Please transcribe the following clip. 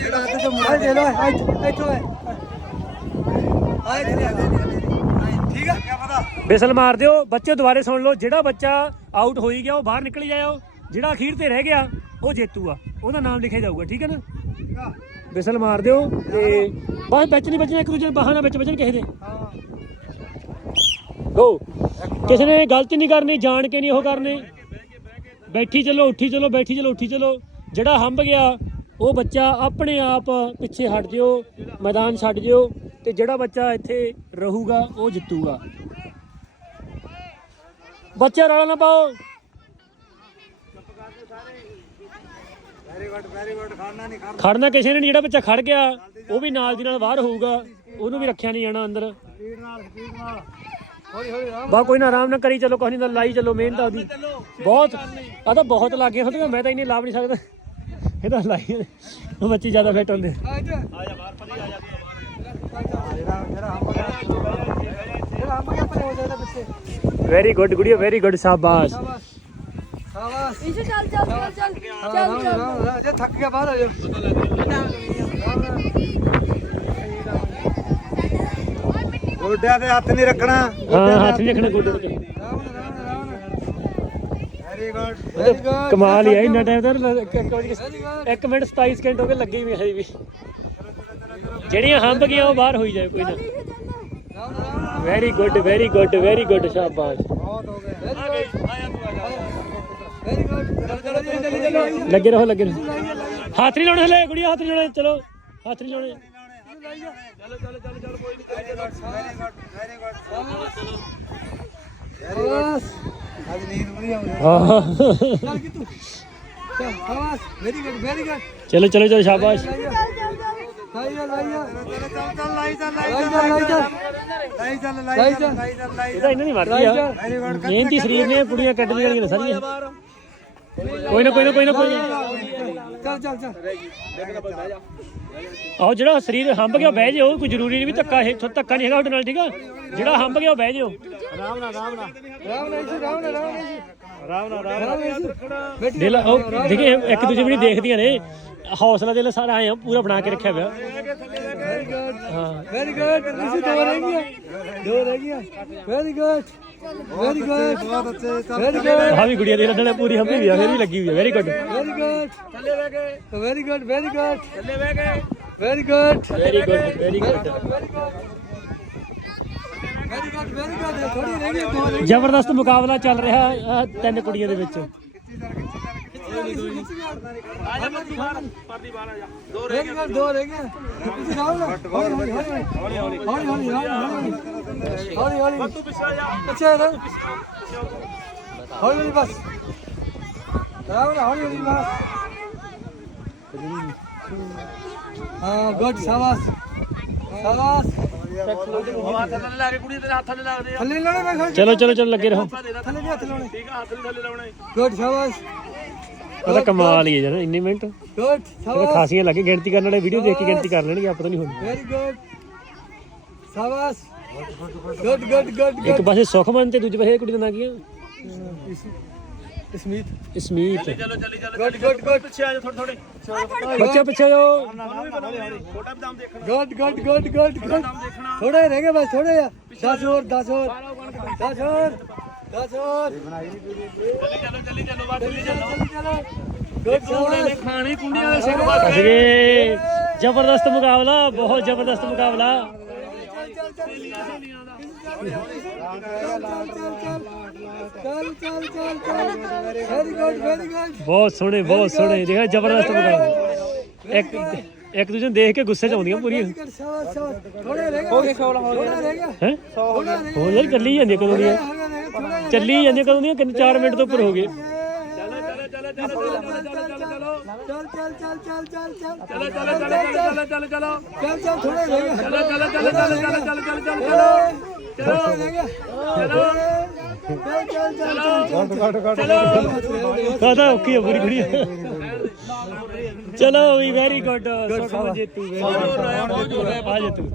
ਆਏ ਦੇ ਲੋ ਇੱਥੋਂ ਆਏ ਆਏ ਠੀਕ ਆ ਕੀ ਪਤਾ ਬਿਸਲ ਮਾਰ ਦਿਓ, ਬੱਚੇ ਦੁਬਾਰੇ ਸੁਣ ਲਓ, ਜਿਹੜਾ ਬੱਚਾ ਆਊਟ ਹੋਈ ਗਿਆ, ਉਹ ਬਾਹਰ ਨਿਕਲ ਜਾਇਓ ਜਿਹੜਾ ਅਖੀਰ ਤੇ ਰਹਿ ਗਿਆ, ਉਹ ਜੇਤੂ ਆ। ਉਹਦਾ ਨਾਮ ਲਿਖਿਆ ਜਾਊਗਾ, ਠੀਕ ਹੈ ਨਾ? ਬਿਸਲ ਮਾਰ ਦਿਓ ਤੇ ਬਸ ਵਿੱਚ ਨਹੀਂ ਵੱਜਣਾ ਇੱਕ ਦੂਜੇ ਦੇ ਬਾਹਾਂ ਵਿੱਚ ਵੱਜਣ ਕਿਸੇ ਦੇ। ਗੋ ਕਿਸੇ ਨੇ ਗਲਤੀ ਨਹੀਂ ਕਰਨੀ, ਜਾਣ ਕੇ ਨਹੀਂ ਉਹ ਕਰਨੇ। ਬੈਠੀ ਚਲੋ, ਉੱਠੀ ਚਲੋ, ਬੈਠੀ ਚਲੋ, ਉੱਠੀ ਚਲੋ। ਜਿਹੜਾ ਹੰਬ ਗਿਆ ਉਹ ਬੱਚਾ ਆਪਣੇ ਆਪ ਪਿੱਛੇ ਹਟ ਜਿਓ, ਮੈਦਾਨ ਛੱਡ ਜਿਓ ਤੇ ਜਿਹੜਾ ਬੱਚਾ ਇੱਥੇ ਰਹੂਗਾ, ਉਹ ਜਿੱਤੂਗਾ। ਬੱਚੇ ਰੌਲਾ ਨਾ ਪਾਓ। ਖੜਨਾ ਕਿਸੇ ਨੇ ਨਹੀਂ, ਜਿਹੜਾ ਬੱਚਾ ਖੜ ਗਿਆ, ਉਹ ਵੀ ਨਾਲ ਦੀ ਨਾਲ ਬਾਹਰ ਹੋਊਗਾ, ਉਹਨੂੰ ਵੀ ਰੱਖਿਆ ਨਹੀਂ ਜਾਣਾ ਅੰਦਰ। ਸਪੀਡ ਬਾ, ਕੋਈ ਨਾ ਆਰਾਮ ਨਾਲ ਕਰੀ ਚਲੋ, ਕੋਈ ਨਹੀਂ ਲਾਈ ਚਲੋ, ਮਿਹਨਤ ਆਪਦੀ ਬਹੁਤ, ਆ ਤਾਂ ਬਹੁਤ ਲੱਗੇ ਹੁੰਦੇ ਮੈਂ ਤਾਂ ਇੰਨੇ ਲਾਭ ਨਹੀਂ ਸਕਦਾ। ਇਹ ਤਾਂ ਲਾਈ ਉਹ ਬੱਚੇ ਜ਼ਿਆਦਾ ਫਿੱਟ ਹੁੰਦੇ। ਆ ਜਾ ਆ ਜਾ ਬਾਹਰ ਪਰੀ ਆ ਜਾ ਜਿਹੜਾ ਜਿਹੜਾ ਹਮ ਜਿਹੜਾ ਹਮ ਗਿਆ ਪਰ ਹੋ ਜਾਏਗਾ ਬੱਚੇ ਵੈਰੀ ਗੁੱਡ ਗੁੜੀਆ ਵੈਰੀ ਗੁੱਡ ਸ਼ਾਬਾਸ਼। ਸ਼ਾਬਾਸ਼ ਸ਼ਾਬਾਸ਼ ਇਸ਼ੂ ਚੱਲ ਚੱਲ ਚੱਲ ਚੱਲ ਚੱਲ ਚੱਲ ਚੱਲ। ਜੇ ਥੱਕ ਗਿਆ ਬਾਹਰ ਆ ਜਾ ਗੋਡਿਆਂ ਤੇ ਹੱਥ ਨਹੀਂ ਰੱਖਣਾ। ਹਾਂ ਹੱਥ ਨਹੀਂ ਰੱਖਣਾ ਗੋਡੇ ਤੇ ਵੈਰੀ ਗੁੱਡ ਵੈਰੀ ਗੁੱਡ ਕਮਾਲ ਹੀ ਆ ਇੰਨਾ ਟਾਈਮ ਤਾਂ ਲ- ਇੱਕ- ਇੱਕ ਵਜ ਕੇ- ਵੈਰੀ ਗੁੱਡ ਇੱਕ ਮਿੰਟ 27 ਸਕਿੰਟ ਹੋ ਗਏ ਲੱਗੇ ਵੀ ਹਜੇ ਵੀ। ਜਿਹੜੀਆਂ ਹੰਬ ਗਈਆਂ ਉਹ ਬਾਹਰ ਹੋਈ ਜਾਏ ਕੋਈ ਨਾ। Ram Ram very good very good very good ਸ਼ਾਬਾਸ਼। ਬਹੁਤ ਹੋ ਗਏ। ਵੈਰੀ ਗੁੱਡ ਆਇਆ ਤੂੰ ਵੈਰੀ ਗੁੱਡ ਚਲੋ ਚਲੋ ਚਲੋ ਚਲੋ ਲੱਗੇ ਰਹੋ ਲੱਗੇ ਰਹੋ। ਹੱਥ ਨਹੀਂ ਲਾਉਣੇ ਹਲੇ ਗੁੜੀਆ ਹੱਥ ਨਹੀਂ ਲਾਉਣੇ ਚਲੋ। ਹੱਥ ਨਹੀਂ ਲਾਉਣੇ। ਚਲੋ ਚਲੋ ਚਲੋ ਚਲੋ ਕੋਈ ਨਹੀਂ ਵੈਰੀ ਗੁੱਡ ਵੈਰੀ ਗੁੱਡ ਬਸ ਅੱਜ ਨੀਂਦ ਪੂਰੀ ਆਉਂਦੀ। ਹਾਂ। ਚੱਲ ਕਿ ਤੂੰ ਚੱਲ ਬਸ ਵੈਰੀ ਗੁੱਡ ਵੈਰੀ ਗੁੱਡ ਚਲੋ ਚਲੋ ਚਲੋ ਸ਼ਾਬਾਸ਼। ਲਾਈ ਜਾ ਲਾਈ ਜਾ ਚੱਲ ਚੱਲ ਲਾਈ ਜਾ ਲਾਈ ਜਾ ਲਾਈ ਜਾ ਲਾਈ ਜਾ ਲਾਈ ਜਾ ਲਾਈ ਜਾ ਲਾਈ ਇਹ ਤਾਂ ਇਹਨਾਂ ਦੀ ਮਰਜ਼ੀ ਆ। ਮਿਹਨਤੀ ਸਰੀਰ ਨੇ ਕੁੜੀਆਂ ਕੱਢ ਦੀਆਂ ਨੇ ਸਾਰੀਆਂ। ਕੋਈ ਨਾ ਕੋਈ ਨਾ ਕੋਈ ਨਾ ਕੋਈ। ਚੱਲ ਚੱਲ ਚੱਲ। ਆਹੋ ਜਿਹੜਾ ਸਰੀਰ ਹੰਬ ਗਿਆ ਬਹਿ ਜਾਓ ਕੋਈ ਜ਼ਰੂਰੀ ਨਹੀਂ ਵੀ ਧੱਕਾ ਇਹ ਧੱਕਾ ਨਹੀਂ ਹੈਗਾ ਤੁਹਾਡੇ ਨਾਲ ਠੀਕ ਆ? ਜਿਹੜਾ ਹੰਬ ਗਿਆ ਉਹ ਬਹਿ ਜਾਓ। ਰਾਮ ਨਾਲ ਰਾਮ ਨਾਲ। ਰਾਮ ਨਾਲ ਜੀ ਰਾਮ ਨਾਲ ਰਾਮ ਨਾਲ ਜੀ। ਆਰਾਮ ਨਾਲ ਰਾਮ ਨਾਲ। ਬੈਠੀ ਦਿਲ ਉਹ ਦੇਖੇ ਇੱਕ ਦੂਜੇ ਨੂੰ ਨਹੀਂ ਦੇਖਦੀਆਂ ਨੇ। ਹੌਸਲਾ ਦਿਲ ਸਾਰਾ ਆਏ ਆ ਪੂਰਾ ਬਣਾ ਕੇ ਰੱਖਿਆ ਪਿਆ ਵੈਰੀ ਗੁੱਡ ਹਾਂ। ਵੈਰੀ ਗੁੱਡ ਤੁਸੀਂ ਦੋ ਰਹਿ ਗਈਆਂ। ਦੋ ਰਹਿ ਗਈਆਂ। ਵੈਰੀ ਗੁੱਡ ਵੈਰੀ ਗੁੱਡ ਬਹੁਤ ਅੱਛੇ ਵੈਰੀ ਗੁੱਡ ਆਹ ਵੀ ਗੁੜੀਆ ਦੇ ਲੱਡਣ ਪੂਰੀ ਹੰਬੀ ਵੀ ਆ ਫਿਰ ਵੀ ਲੱਗੀ ਹੋਈ ਆ। ਵੈਰੀ ਗੁੱਡ ਵੈਰੀ ਗੁੱਡ ਥੱਲੇ ਬਹਿ ਗਏ ਵੈਰੀ ਗੁੱਡ ਵੈਰੀ ਗੁੱਡ ਥੱਲੇ ਬਹਿ ਗਏ very good very good very good very good very good ਥੋੜੀ ਰਹਿ ਗਈ ਜ਼ਬਰਦਸਤ ਮੁਕਾਬਲਾ ਚੱਲ ਰਿਹਾ ਤਿੰਨ ਕੁੜੀਆਂ ਦੇ ਵਿੱਚ। ਦੋ ਰਹਿ ਗਏ ਤੁਸੀਂ ਹੌਲੀ ਹੌਲੀ ਹੌਲੀ। ਹੌਲੀ ਹੌਲੀ ਹੌਲੀ ਹੌਲੀ ਹੌਲੀ ਤੂੰ ਪਿੱਛੇ ਜਾ। ਪਿੱਛੇ ਰਹਿ ਹੌਲੀ ਹੌਲੀ ਬਸ। ਰਾਮ ਨਾਲ ਹੌਲੀ ਹੌਲੀ ਬਸ। ਹਾਂ ਗੁੱਡ ਸ਼ਾਬਾਸ਼। ਸ਼ਾਬਾਸ਼। ਥੱਲੇ ਲਾਉਣੇ ਮੈਂ ਖੜ ਚਲੋ ਚਲੋ ਚਲੋ ਲੱਗੇ ਰਹੋ। ਥੱਲੇ ਨਹੀਂ ਹੱਥ ਲਾਉਣੇ ਠੀਕ ਆ ਹੱਥ ਨਹੀਂ ਥੱਲੇ ਲਾਉਣੇ। ਗੁੱਡ ਸ਼ਾਬਾਸ਼। ਉਹ ਤਾਂ ਕਮਾਲ ਹੀ ਹੈ ਜਰਾ ਇੰਨੇ ਮਿੰਟ ਇਹ ਗੁੱਡ ਤਾਂ ਸ਼ਾਬਾਸ਼ ਖਾਸੀਆਂ ਲੱਗੇ ਗਿਣਤੀ ਕਰਨ ਵਾਲੇ ਵੀਡੀਓ ਦੇਖ ਕੇ ਗਿਣਤੀ ਕਰ ਲੈਣਗੇ ਆਪਾਂ ਤਾਂ ਨਹੀਂ ਹੋਣੀ। ਵੈਰੀ ਗੁੱਡ ਸ਼ਾਬਾਸ਼ ਗੁੱਡ ਗੁੱਡ ਗੁੱਡ ਇੱਕ ਪਾਸੇ ਸੁਖਮਨ ਤੇ ਦੂਜੇ ਪਾਸੇ ਇਹ ਕੁੜੀ ਦਾ ਨਾਂ ਕੀ ਆ? Sameet Ismeet. Good good good ਪਿੱਛੇ ਆ ਜਾ ਥੋੜੇ ਥੋੜੇ ਬੱਚੇ ਪਿੱਛੇ ਜਾਓ। Good good good good good ਥੋੜੇ ਰਹਿ ਗਏ ਬਸ ਥੋੜੇ ਆ। 10 ਹੋਰ 10 ਹੋਰ। 10 ਹੋਰ 10 ਹੋਰ। ਚਲੋ ਚੱਲੀ ਚਲੋ ਬਾਹਰ ਚੱਲੀ ਚਲੋ ਗੁੱਡ ਸ਼ਾਬਾਸ਼ ਖਾਣੀ ਕੁੰਡੀਆਂ ਦੇ ਸਿਰ ਫਸ ਗਏ ਜ਼ਬਰਦਸਤ ਮੁਕਾਬਲਾ ਬਹੁਤ ਜ਼ਬਰਦਸਤ ਮੁਕਾਬਲਾ। ਬਹੁਤ ਸੋਹਣੇ ਬਹੁਤ ਸੋਹਣੇ। ਦੇਖਿਆ ਜ਼ਬਰਦਸਤ ਮੁਕਾਬਲਾ। ਇੱਕ ਇੱਕ ਦੂਜੇ ਨੂੰ ਦੇਖ ਕੇ ਗੁੱਸੇ ਚ ਆਉਂਦੀਆਂ ਪੂਰੀਆਂ। ਥੋੜੇ ਰਹਿ ਗਏ ਹੋ? ਗਏ 16 ਹੋ ਗਏ ਹੈ ਥੋੜਾ ਰਹਿ ਗਿਆ ਹੋ ਯਾਰ ਚੱਲੀ ਜਾਂਦੀਆਂ ਕਦੋਂ ਥੋੜਾ ਚੱਲੀ ਜਾਂਦੀ ਕਦੋਂ ਦੀਆਂ ਕਿੰਨੇ 4 ਮਿੰਟ ਤੋਂ ਉੱਪਰ ਹੋ ਗਏ ਕਾਦਾ ਓਕੀ ਹੈ ਪੂਰੀ ਖੜੀ ਚਲੋ ਵੀ ਵੈਰੀ ਗੁੱਡ ਸੁਖਮ ਜੀਤੂ ਆ ਜੀਤੂ